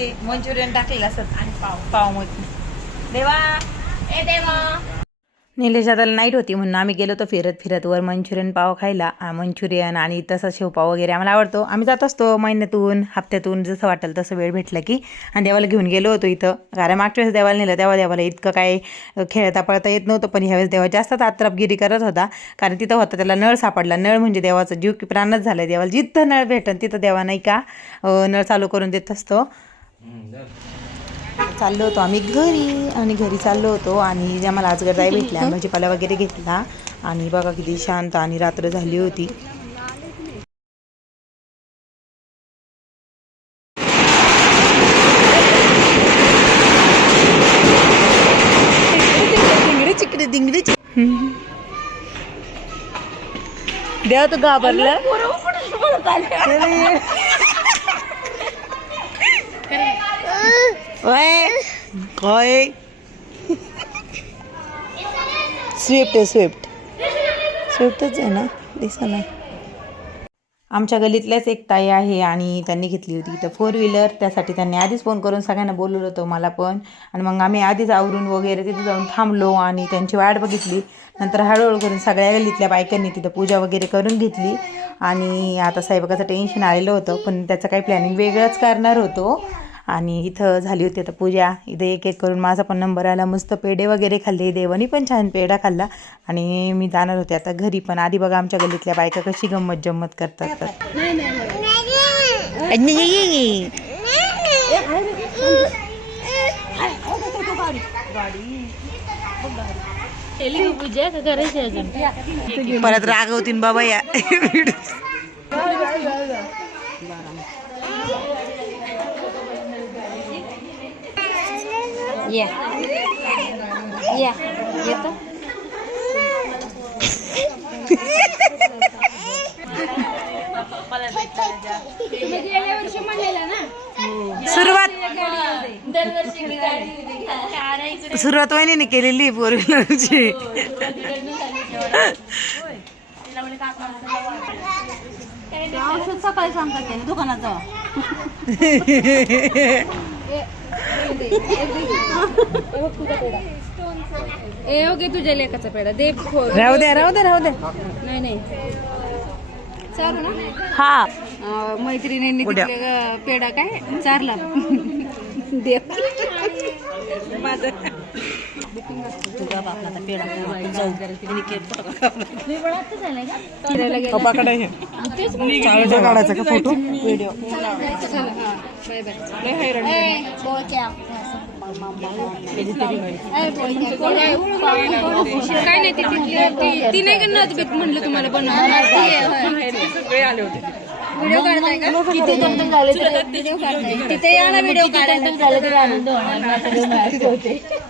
ते मंचुरियन टाकलेलं असत आणि पाव पावमध्ये. देवा! ए देवा! निलेश दादाला नाईट होती म्हणून आम्ही गेलो होतो फिरत फिरत वर मंचुरियन पाव खायला. मंचुरियन आणि तसा शेवपाव वगैरे आम्हाला आवडतो. आम्ही जात असतो महिन्यातून हप्त्यातून जसं वाटेल तसं वेळ भेटला की. आणि देवाला घेऊन गेलो होतो इथं. कारण मागच्या वेळेस देवाला नेलं तेव्हा देवाला इतकं काय खेळता पळता येत नव्हतं. पण ह्यावेळेस देवा जास्त आत्रापगिरी करत होता. कारण तिथं होता त्याला नळ सापडला. नळ म्हणजे देवाचा जीव की प्राणच झाला देवाला जिथं नळ भेटन तिथं देवा नाही का नळ चालू करून देत असतो. चाललो होतो आम्ही घरी आणि घरी चाललो होतो आणि ज्या मला आजगर जाय भेटल्या भाजीपाला वगैरे घेतला आणि बघा किती शांत आणि रात्र झाली होती. चिकडे दिंगडे देव तू घाबरलं? ओय होय स्विफ्ट आहे स्विफ्ट स्विफ्टच आहे ना? दिसा आमच्या गलीतल्याच एक ताई आहे आणि त्यांनी घेतली होती इथं फोर व्हीलर त्यासाठी त्यांनी आधीच फोन करून सगळ्यांना बोलवलं होतं मला पण. आणि मग आम्ही आधीच आवरून वगैरे तिथे जाऊन थांबलो आणि त्यांची वाट बघितली. नंतर हळूहळू करून सगळ्या गलीतल्या बायकांनी तिथं पूजा वगैरे करून घेतली. आणि आता साहेबाचं टेन्शन आलेलं होतं पण त्याचं काही प्लॅनिंग वेगळंच करणार होतो. आणि इथं झाली होती आता पूजा. इथं एक एक करून माझा पण नंबर आला. मस्त पेढे वगैरे खाल्ले. देवानी पण छान पेढा खाल्ला. आणि मी जाणार होते आता घरी पण. आधी बघा आमच्या गल्लीतल्या बायका कशी गंमत जम्मत करतात परत रागवतीन बाबा या. या। या। येतो सुरुवात। सुरुवात वहिनीने केलेली फोर व्हीलरची औषध सकाळी सांगतात दुकानात जावा. ए ओके तुझ्या लेखाचा पेढा. दे राहू द्या राहू द्या राहू द्या. नाही नाही. चारू ना? हा. अं, मैत्रिणींनी उद्या. तिकडे, अं, पेढा काय? चारला. दे. तुझा बापला पेढा फिरायला गेला. काढायचा का फोटो व्हिडिओ काय नाही ती नाही का नदबीत म्हणलं तुम्हाला बनव व्हिडिओ काढताय का किती दमदम झाले व्हिडिओ काढताय तिथे या ना व्हिडिओ काढायला. झाले तरी आनंद होणार.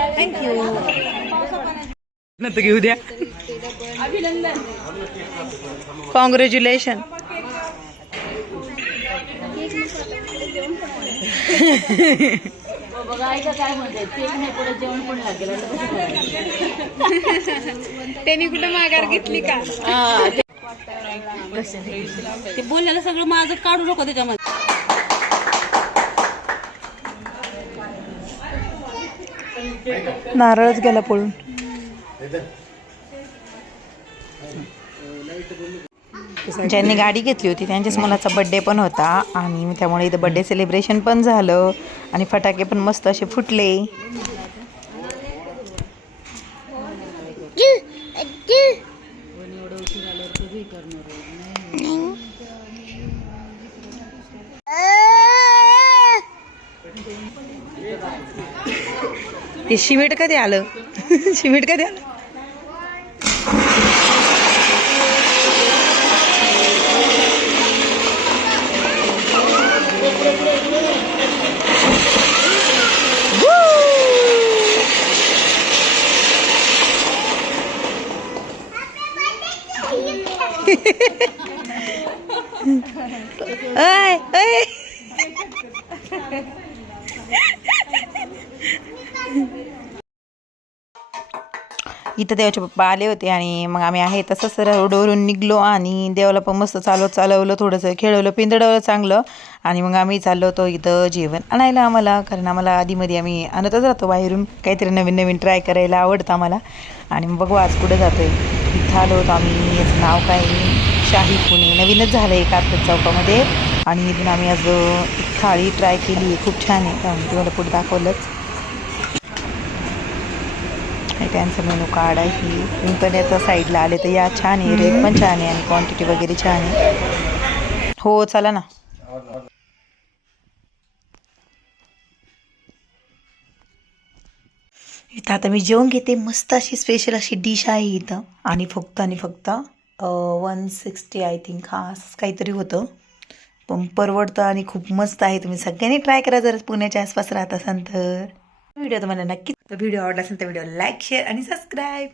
थँक्यू घेऊ द्या. कॉंग्रॅच्युलेशन त्यांनी कुठं माघार घेतली का? ते बोललेलं सगळं माझं काढू नको त्याच्यामध्ये. नारळच गेला पळून. ज्यांनी गाडी घेतली होती त्यांच्याच मुलाचा बड्डे पण होता आणि त्यामुळे इथं बड्डे सेलिब्रेशन पण झालं आणि फटाके पण मस्त असे फुटले. हे शिमेट कधी आलं? शिमेट कधी आलं? अय अय इथं देवाचे पप्पा आले होते आणि मग आम्ही आहे तसंच रोडवरून निघलो आणि देवाला पण मस्त चालवत चालवलं थोडंसं खेळवलं पिंदडवलं चांगलं. आणि मग आम्ही चाललो होतो इथं जेवण आणायला आम्हाला कारण आम्हाला आधीमध्ये आम्ही आणतच राहतो बाहेरून. काहीतरी नवीन नवीन ट्राय करायला आवडतं आम्हाला. आणि मग बघू आज कुठं जातो आहे इथं आलो होतो आम्ही याचं नाव काय? शाही पुणे. नवीनच झालं आहे कात्रज चौकामध्ये आणि इथून आम्ही आज एक थाळी ट्राय केली खूप छान आहे. त्यामुळे तुम्हाला पुढे दाखवलंच. त्यांचं मेनू कार्ड आहे. तुम्ही पण याचा साईडला आले तर या छान आहे. रेट पण छान आहे आणि क्वांटिटी वगैरे छान आहे. हो चला ना. इथं आता मी जेवण घेते. मस्त अशी स्पेशल अशी डिश आहे इथं. आणि फक्त आणि फक्त वन सिक्स्टी आय थिंक हा असंच काहीतरी होतं. पण परवडतं आणि खूप मस्त आहे. तुम्ही सगळ्यांनी ट्राय करा जर पुण्याच्या आसपास राहत असाल तर. व्हिडिओ तुम्हाला नक्कीच व्हिडिओ आवडला असेल तर व्हिडिओ लाईक शेअर आणि सबस्क्राईब